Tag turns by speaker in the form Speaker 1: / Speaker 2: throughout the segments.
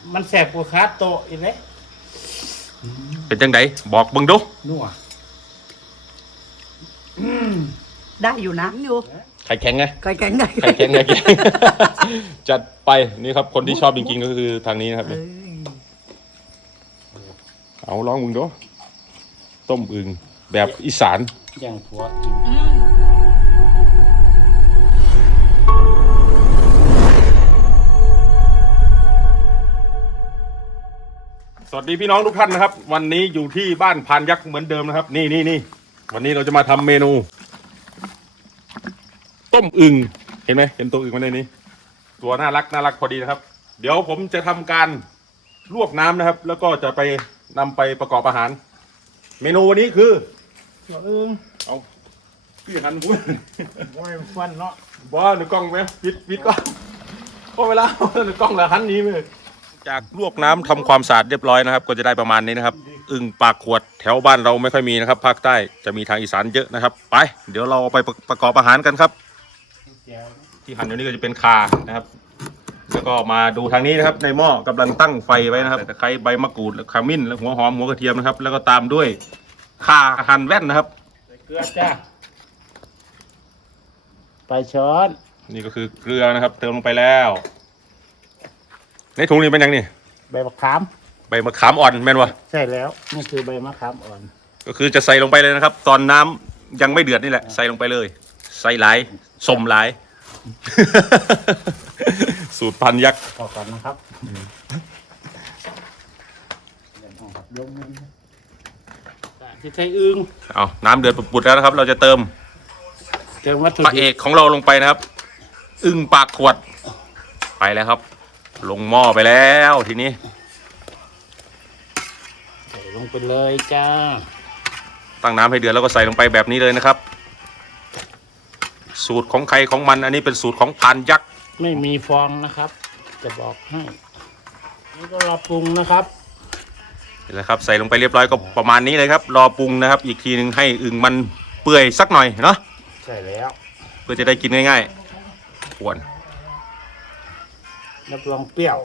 Speaker 1: มันแสบกว่าคาโตะอีกเลย
Speaker 2: เป็นจังไดบอกเบิ่งดู
Speaker 1: นัว
Speaker 3: ได้อยู่นะอยู่
Speaker 2: ไข่แข็งไง
Speaker 3: ไข่แข็งได้
Speaker 2: ไข่แข็งไข่แข็ง จัดไปนี่ครับคนที่ชอบจริงๆก็คือทางนี้นะครับเอาลองมึงดูต้มอึ่งแบบอีสาน
Speaker 1: อย่างผัวกิน
Speaker 2: สวัสดีพี่น้องทุกท่านนะครับวันนี้อยู่ที่บ้านพานยักษ์เหมือนเดิมนะครับนี่วันนี้เราจะมาทำเมนูต้มอึ่งเห็นไหมเห็นตัวอึ่งมันในนี้ตัวน่ารักพอดีนะครับเดี๋ยวผมจะทำการลวกน้ำนะครับ แล้วก็จะไปนำไปประกอบอาหารเมนูวันนี้คือ
Speaker 1: อึ่ง
Speaker 2: เอาพี่หันพูด
Speaker 1: ว่าฟันเนาะ
Speaker 2: บ้าหนูกล้องไหมปิดกล้องพอเวลาหนูกล้องแล้วหันนี้เลยจากลวกน้ำทำความสะอาดเรียบร้อยนะครับก็จะได้ประมาณนี้นะครับอึ่งปากขวดแถวบ้านเราไม่ค่อยมีนะครับภาคใต้จะมีทางอีสานเยอะนะครับไปเดี๋ยวเราไปประกอบอาหารกันครับที่หั่นอยู่นี่ก็จะเป็นคานะครับแล้วก็มาดูทางนี้นะครับในหม้อกำลังตั้งไฟไว้นะครับตะไคร้ใบมะกรูดขมิ้นและหัวหอมหัวกระเทียมนะครับแล้วก็ตามด้วยข่าหั่นแว่นนะครับ
Speaker 1: ใส่เกลือจ้าไปช้อน
Speaker 2: นี่ก็คือเกลือนะครับเติมลงไปแล้วในถุงนี้เป็นยังนี่
Speaker 1: ใบมะขาม
Speaker 2: ใบมะขามอ่อนแม่นวะ
Speaker 1: ใช่แล้วนี่คือใบมะขามอ่อน
Speaker 2: ก็คือจะใส่ลงไปเลยนะครับตอนน้ำยังไม่เดือดนี่แหละใส่ลงไปเลยใส่หลายสมหลาย สูตรพันยักษ์
Speaker 1: พอกันนะครับที่ใช้อึ่ง
Speaker 2: เอาน้ำเดือดปุดๆแล้วนะครับเราจะเติมพระเอกของเราลงไปนะครับอึ่งปากขวดไปแล้วครับลงหม้อไปแล้วทีนี้
Speaker 1: ใส่ลงไปเลยจ้า
Speaker 2: ตั้งน้ำให้เดือดแล้วก็ใส่ลงไปแบบนี้เลยนะครับสูตรของใครของมันอันนี้เป็นสูตรของพานยักษ์
Speaker 1: ไม่มีฟองนะครับจะบอกให้นี่ก็รอปรุงนะครับ
Speaker 2: นี่แหละครับใส่ลงไปเรียบร้อยก็ประมาณนี้เลยครับรอปรุงนะครับอีกทีหนึ่งให้อึ่งมันเปื่อยสักหน่อยเนาะ
Speaker 1: ใช่แล้ว
Speaker 2: เพื่อจะได้กินง่ายๆควร
Speaker 1: รับรองเปรี้ยว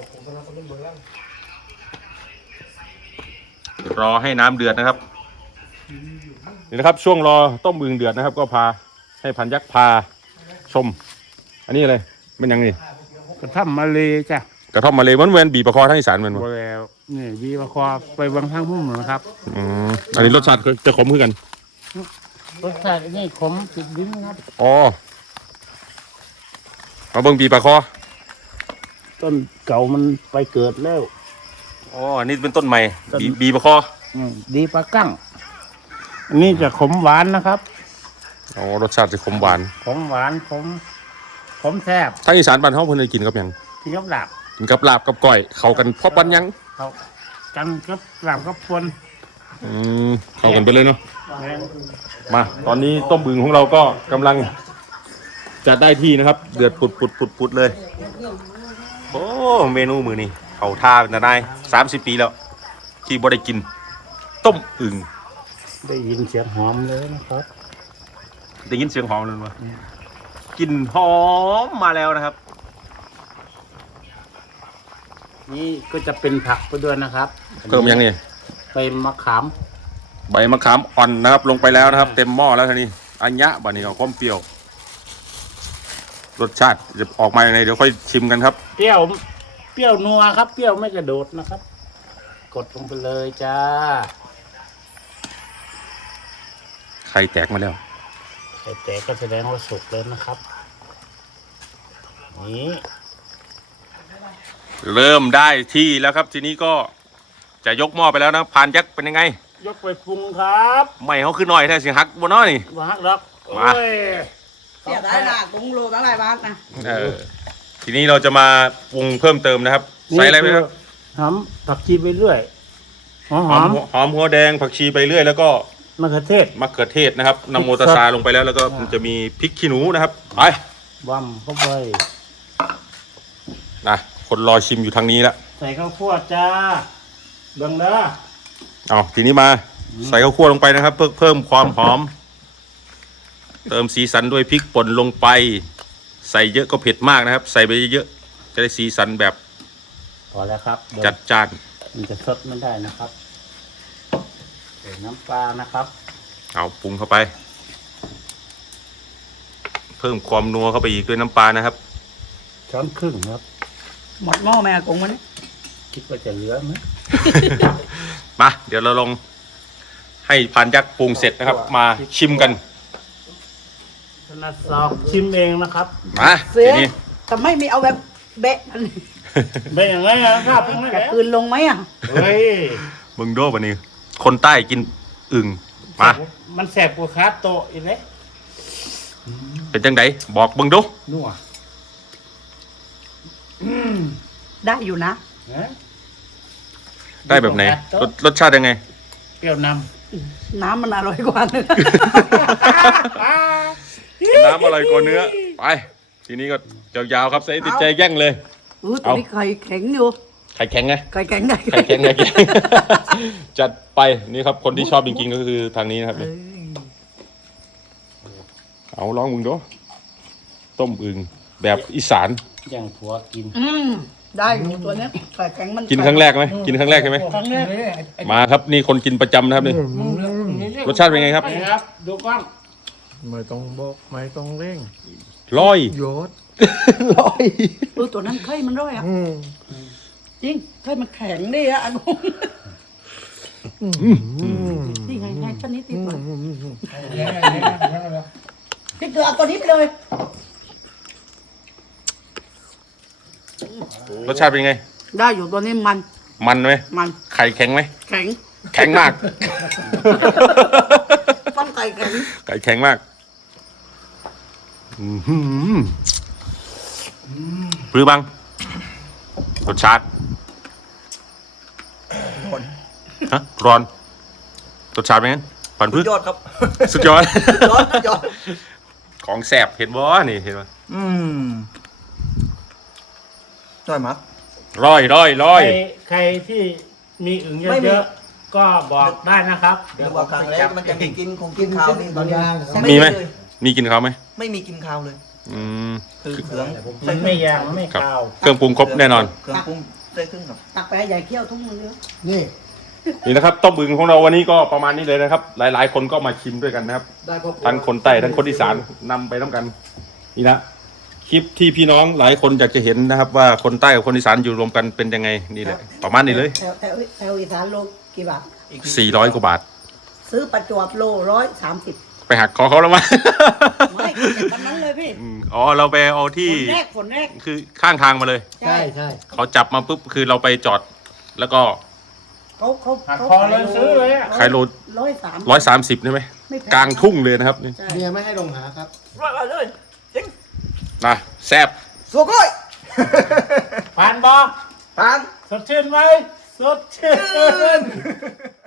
Speaker 2: รอให้น้ำเดือดนะครับนี่นะครับช่วงรอต้มอึ่งเดือดนะครับก็พาให้พันยักษ์พาชมอันนี้อะไรเป็นยังไง
Speaker 1: กระท่อมมาเลยจ้ะ
Speaker 2: กระท่อมมาเลยมันเวนบีบประคอทั้งอีสานเหมือน
Speaker 1: กันแล้วนี่บีบประคอไปบางทางพุ่งนะครับ
Speaker 2: อันนี้รสชาติจะขมขึ้นกัน
Speaker 1: รสชาตินี่ขมติดลิ้นครับ
Speaker 2: อ๋อมาเบิ่งบีบประคอ
Speaker 1: ต้นเก่ามันไปเกิดแล้ว
Speaker 2: อ๋ออันนี้เป็นต้นใหม่บีประคอ
Speaker 1: ดีปลากั้งอันนี้จะขมหวานนะครับ
Speaker 2: อ๋อรสชาติจะขมหวาน
Speaker 1: หวานขมแซ่บ
Speaker 2: ถ้าอีสานบ้านเฮาเพิ่นได้กินกับหยัง
Speaker 1: กินกับลาบ
Speaker 2: กับก้อยเข้ากันพอปันยัง
Speaker 1: เข้ากันกับลาบกับปน
Speaker 2: เข้ากันไปเลยเนาะมาตอนนี้ต้มบึงของเราก็กำลังจะได้ที่นะครับเดือดปุดเลยโอ้เมนูมื้อนี้เข้าท่าเป็นได้30 ปีแล้วที่บ่ได้กินต้มอึ่ง
Speaker 1: ได้ยินเสียงหอมเลยนะครับ
Speaker 2: ได้ยินเสียงหอมเลยวะกลิ่นหอมมาแล้วนะครับ
Speaker 1: นี่ก็จะเป็นผักไปด้วยนะครับ
Speaker 2: เพิ่มยังนี่
Speaker 1: ใบมะขาม
Speaker 2: อ่อนนะครับลงไปแล้วนะครับเต็มหม้อแล้วทีนี้อัญญะบะนี่เอาความเปรี้ยวรสชาติจะออกมาอย่างไรเดี๋ยวค่อยชิมกันครับ
Speaker 1: เปรี้ยวนัวครับเปรี้ยวไม่กระโดดนะครับกดลงไปเลยจ้า
Speaker 2: ไข่แตกมาแล้ว
Speaker 1: ไข่แตกก็แสดงว่าสุกแล้วนะครับนี่
Speaker 2: เริ่มได้ที่แล้วครับทีนี้ก็จะยกหม้อไปแล้วนะพานยักษ์เป็นยังไง
Speaker 1: ยกไปปรุงครับ
Speaker 2: ไม่เขาขึ้นหน่อยแท้สิฮักบนน้อยนี่
Speaker 1: ฮักดอก
Speaker 2: มา
Speaker 3: เสียได้ละปรุงโลตั้งหลายบาทนะ
Speaker 2: ทีนี้เราจะมาปรุงเพิ่มเติมนะครับใส่อะไรไหมครับ
Speaker 1: หอมผักชีไปเรื่อย
Speaker 2: หอมหัวแดงผักชีไปเรื่อยแล้วก็
Speaker 1: มะเขือเทศ
Speaker 2: นะครับนำโมตาซาลงไปแล้วก็จะมีพริกขี้หนูนะครับไป
Speaker 1: วั่มเข้าไป
Speaker 2: นะคนรอชิมอยู่ทางนี้แล้ว
Speaker 1: ใส่ข้าวคั่วจ้าเบิ่งเด้อ
Speaker 2: เอาทีนี้มาใส่ข้าวคั่วลงไปนะครับเพื่อเพิ่มความหอมเติมสีสันด้วยพริกป่นลงไปใส่เยอะก็เผ็ดมากนะครับใส่ไปเยอะจะได้สีสันแบบ
Speaker 1: พอแล้วครับเยว
Speaker 2: จัดจ้าน
Speaker 1: มันจะสดไม่ได้นะครับใส่น้ำปลานะครับ
Speaker 2: เอาปรุงเข้าไป เพิ่มความนัวเข้าไปอีกด้วยน้ำปลานะครับ
Speaker 1: ช้อนครึ่งครับ
Speaker 3: หมดหม้อไหมอากงมัน
Speaker 1: คิดว่าจะเหลือไหม
Speaker 2: มาเดี๋ยวเราลองให้พานยักษ์ปรุงเสร็จนะครับ มาชิมกัน
Speaker 1: ถนัดสอบชิมเองนะครับ
Speaker 2: มา
Speaker 3: เสี
Speaker 2: ที
Speaker 3: ย
Speaker 2: นี้
Speaker 3: ทำไมไม่เอาแบบเบะมัน
Speaker 1: เป็นอย่างไรครับเป็นไง
Speaker 3: แต่
Speaker 1: แล้ว
Speaker 3: ปืนลงไหมอ่ะ
Speaker 1: เฮ้ย
Speaker 2: มึงโดวันนี้ คนใต้กินอึ่งมา
Speaker 1: มันแสบกว่าคาโตะอีกเลย
Speaker 2: เป็นจังไดบอกมึงดู
Speaker 1: นัว
Speaker 3: ได้อยู่นะ
Speaker 1: นะ
Speaker 2: ได้แบบไหนรสชาติยังไง
Speaker 1: เปรี้ยวน
Speaker 3: น้ำมันอร่อยกว่าเนื้อ
Speaker 2: น้ำอะไรกว่าเนื้อ ไป ทีนี้ก็ยาวๆครับใส่ติดใจแย่งเลย
Speaker 3: ตัวนี้ไข่แข็งอยู่
Speaker 2: ไข่แข็งไง
Speaker 3: ไข่แข็งได้
Speaker 2: ไข่แข็งไข่แข็ง จัดไปนี่ครับคนที่ชอบจริงๆก็คือทางนี้นะครับนี่เอาลองมึงดูต้มอึ่งแบบอีสาน
Speaker 1: ำอย่างผัวกิน
Speaker 3: ได้อยู่ตัวเนี้ยไข่แข็งมัน
Speaker 2: กินครั้งแรกไหมกินครั้งแรกใช่ไหม
Speaker 3: ครั้งแรก
Speaker 2: มาครับนี่คนกินประจำนะครับนี่รสชาติเป็นไงครับ
Speaker 1: นี่ครับ ดูกล้อง
Speaker 4: ไม่ต้องบอกไม่ต้องเร่ง
Speaker 2: ร้อย
Speaker 4: โยศ
Speaker 2: ร้อย
Speaker 3: ตัวนั้นไข่มันร้อยอ่ะ
Speaker 4: อืม
Speaker 3: จริงไข่มันแข็งดิอ่ะอากงนี่ไงไงชั้นนี้ติดมาติดเกลือเอาตัวนี้ไปเลย
Speaker 2: รสชาติเป็นไง
Speaker 3: ได้อยู่ตัวนี้มัน
Speaker 2: มันไหม
Speaker 3: มัน
Speaker 2: ไข่แข็งไหม
Speaker 3: แข็ง
Speaker 2: แข็งมาก
Speaker 3: ต้องไข่แข็ง
Speaker 2: ไก่แข็งมากอื้อหือปรือบังรสชาติฮะร้อนรสชาติเป็นไงผันพืช
Speaker 4: ยอดครับ
Speaker 2: สุดยอด
Speaker 4: ยอด
Speaker 2: ของแสบเห็นบ่นี่เห็นป่ะ
Speaker 4: ได้มั้ย
Speaker 2: ร้อย
Speaker 1: ใครที่มีอึ่ง
Speaker 4: ไม่มี
Speaker 1: เยอะๆก็บอกได้นะครับ
Speaker 4: เดี๋ยวบอกครั้งแรกมันจะมีกินคงกินข้าวนี่ตอนนี้
Speaker 2: มีไหม
Speaker 4: เลย
Speaker 2: มีกินเขาไหม
Speaker 4: ไม่มีกินข้าวเลย
Speaker 2: อืม
Speaker 4: คือเครื่อง
Speaker 1: มันไม่ยางมันไม่
Speaker 2: ครับ
Speaker 1: คาว
Speaker 2: เครื่องปรุงครบแน่นอน
Speaker 4: เครื่องปรุงได้ครึ่งครับ
Speaker 3: ตักไปให้ใหญ่เคี่ยวทุกมือเลย
Speaker 2: นี่นะครับต้มอึ่งของเราวันนี้ก็ประมาณนี้เลยนะครับ หลายๆ คนก็มาชิมด้วยกันนะครับ ทั้งคนใต้ทั้งคนอีสานนำไปน้ำกันนี่นะคลิปที่พี่น้องหลายคนอยากจะเห็นนะครับ ว่าคนใต้กับคนอีสานอยู่รวมกันเป็นยังไงนี่แหละประมาณนี้เลย
Speaker 3: แถวอีสานโลกี่บาท
Speaker 2: 400 กว่าบาท
Speaker 3: ซื้อประจวบโล130
Speaker 2: ไปหักคอเขาแล้วมั้ย
Speaker 3: ไม่วันนั้นเลยพี่
Speaker 2: อ๋อเราไปเอา
Speaker 3: ฝ
Speaker 2: ที่
Speaker 3: นแรก
Speaker 2: คือข้างทางมาเลย
Speaker 3: ใช่
Speaker 2: เขาจับมาปุ๊บคือเราไปจอด แล้วก็
Speaker 3: เขา
Speaker 1: หักคอเลยซื้อเลยอะ
Speaker 2: ขายโล
Speaker 3: 130
Speaker 2: 130ใช่ไหม
Speaker 3: ไม่แพง
Speaker 2: กลางทุ่งเลยนะครับนี่
Speaker 4: เมียไม่ให้ลงหาครับ
Speaker 3: ร้อยเลยจริง
Speaker 2: นะแซ่บ
Speaker 4: สัวก้อย
Speaker 1: ผ่านบอก
Speaker 4: ผ่าน
Speaker 1: สดชื่นไหมสดชื่น